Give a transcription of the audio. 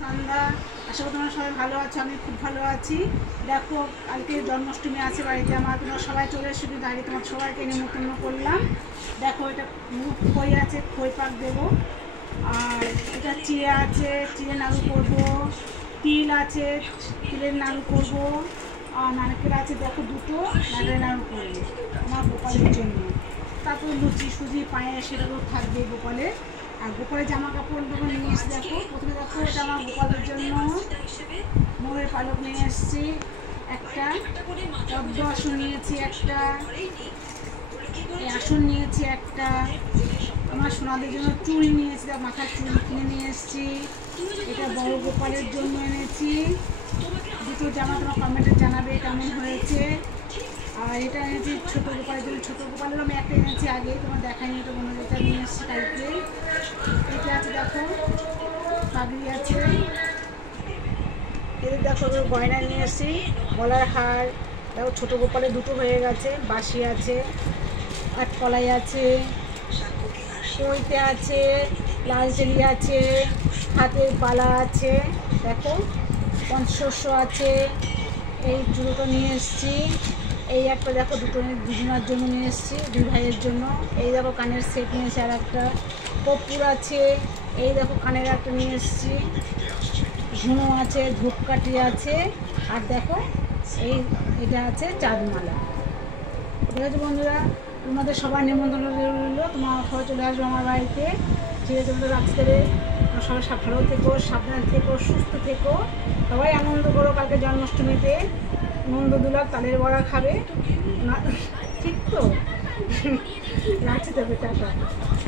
সন্ধ্যা, আশা করি তোমরা সবাই ভালো আছো। আমি খুব ভালো আছি। দেখো, কালকে জন্মাষ্টমী আছে বাড়িতে আমার, তোমরা সবাই চলে এসে কিন্তু আগে তোমার সবাইকে নিমন্ত্রণ করলাম। দেখো, এটা খই আছে, খই পাক দেবো। আর এটা চিড়ে আছে, চিড়ে নাড়ু করবো। তিল আছে, তিলের নাড়ু করবো। আর নারকেল আছে, দেখো দুটো নারকেল নাড়ু করবো আমার গোপালের জন্য। তারপর লুচি সুজি পায়ে সেটাও থাকবে গোপালের। আর গোপালের জামা কাপড় নিয়ে এসে দেখো, প্রথমে দেখো এটা আমার গোপালের জন্য ময়ূরের পালক নিয়ে এসেছি একটা, পদ্ম আসন নিয়েছি একটা, আসন নিয়েছি একটা, আমার সোনাদের জন্য চুল নিয়েছি, মাথার চুল কিনে নিয়ে এসেছি। এটা বড় গোপালের জন্য এনেছি দুটো জামা, তোমার কমেন্টে জানাবে কেমন হয়েছে। আর এটা এনেছি ছোটো গোপালের জন্য, ছোটো গোপালেরও আমি একটা এনেছি আগে, তোমার দেখাইনি, এটা মনে হয় এটা নিয়ে এসেছি কালকে। এটা আছে দেখো, পাগড়ি আছে। এদের দেখো গয়না নিয়ে এসেছি, গলার হার দেখো, ছোটো গোপালের দুটো হয়ে গেছে, বাঁশি আছে, আটকলাই আছে, কইতে আছে, লাল চেলি আছে, হাতের বালা আছে, দেখো পঞ্চশস্য আছে। এই জুতোটা নিয়ে এসেছি। এই একটা দেখো, দুজনের জন্য নিয়ে এসেছি, দুই ভাইয়ের জন্য। এই দেখো কানের সেট নিয়েছি আর একটা, কর্পূর আছে। এই দেখো কানের একটা নিয়ে এসেছি, ঝুনো আছে, ধূপকাঠি আছে। আর দেখো এটা আছে চাঁদমালা। ঠিক আছে বন্ধুরা, তোমাদের সবার নিমন্ত্রণ রইল, তোমার সবাই চলে আসবে আমার বাড়িতে। ঠিক আছে, তোমাদের রাখতে হবে। সবাই ভালো থেকো, সাবধান থেকো, সুস্থ থেকো, সবাই আনন্দ করো। কালকে জন্মাষ্টমীতে নন্দ দুলাল তালের বড়া খাবে না, ঠিক তো? রাখছি তবে, টাটা।